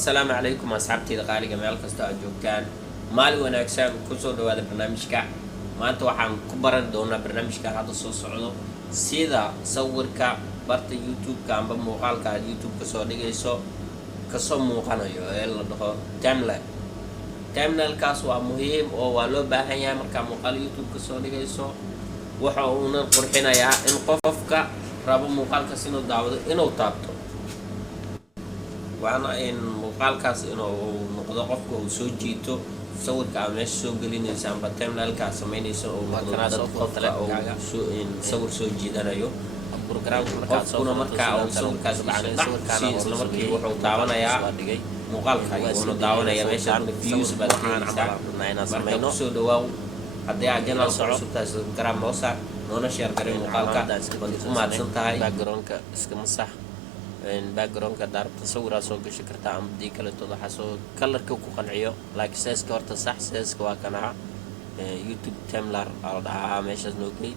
السلام عليكم أصحابتي الغالية مeel kasta aad joogtaan maalin wanaagsan ku soo dhawaada barnaamijka maanta waxaan ku baran doonaa barnaamijka hadda soo socdo sida sawirka barta YouTube-ka amba muuqaalka aad YouTube-ka soo dhigayso kasoo muuqanayo ee la dhaho thumbnail-kaas waa muhiim oo waa loo baahan yahay marka muuqaal YouTube-ka soo dhigayso waxa uuna qurxinayaa in qofka rabo muuqaalkaas inuu daawado inuu taabto waana in muuqaalkaas inuu noqdo qofka uu soo jiito sawirka aad meesha soo gelinaysa amba thumbnail-kaas samaynaysa oo markaas qofka uu sawir soo jiidanayo qofkuna markaa uu sawirkaas isla markii wuxuu daawanayaa muuqaalka ayuuna daawanaya meesha views baad marka kusoo dhawaaw haddii aad channel soo cusubtahay subscribe noo saar noona share garay muuqaalka waad ku mahadsan tahay background-ka iska masax background-ka daarabta sawiraad soo gashi kartaa ama dii kaletood waxaa soo kalarka ku qanciyo like seeska horta sax seeska waa kanaha YouTube thumbnail la dhahaa meeshaas noo gey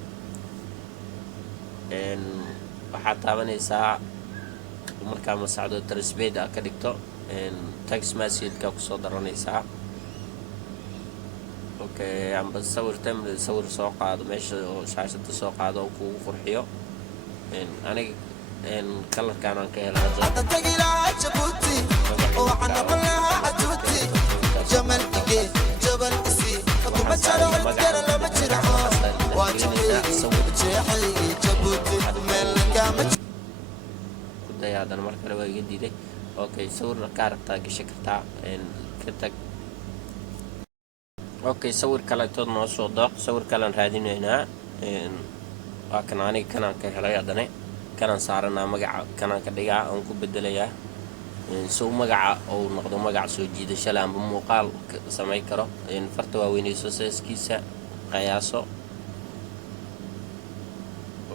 waxaad taabanaysaa markaa masacdo transpaid aad ka dhigto text message-ka kusoo daranaysaa okay amba sawir thumbnail sawir soo qaado meesha oo shaashada soo qaado oo kugu qurxiyo aniga kalarkaan aan ka helaa kudayaadan mar kale waa iga diiday okay sawir ka rabtaa gashi kartaa ka tag okay sawir kale tood noo soo dooq sawir kalean raadinaynaa waa kan aniga kanaan ka helay haddana kanaan saaranaa magaca kanaan ka dhigaa aan ku bedelayaa sow magaca ou noqdo magac soo jiidasho leh amba muuqaal samay karo farta waaweynayso seeskiisa qiyaaso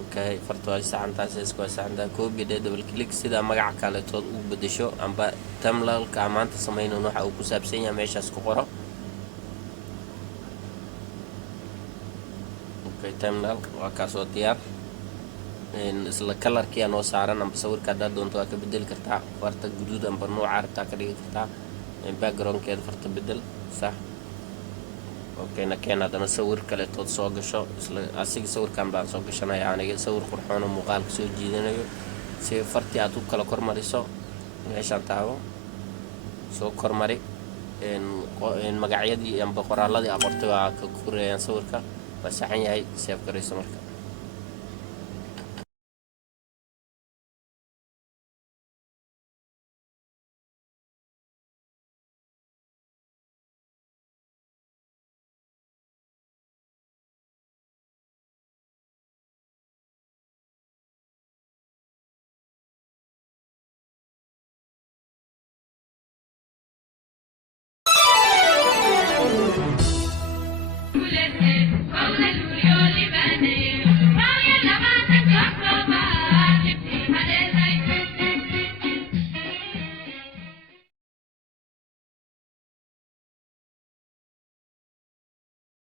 okay farta waa saxantaa seeska waa saxantaa copy dhe double click sida magaca kaletood u bedesho amba thumbnail-ka maanta samaynayn waxa uu ku saabsan yahay meeshaas ku qoro okay thumbnail waa kaasoo diyaar isla kalarkii anoo saaran amba sawirka haddaad doonto waa ka bedeli kartaa farta guduud amba nooca rabtaa ka dhigi kartaa background-keeda farta bedel sax okay nakeen haddana sawir kaletood soo gasho isla asiga sawirkan baan soo gashanaya aniga sawir qurxoon oo muuqaalka soo jiidanayo si fartii aad u kala kormariso meeshaan taabo soo kormari magacyadii amba qoraaladii aad qortay waa ka korayaan sawirka waa saxan yahay save garayso marka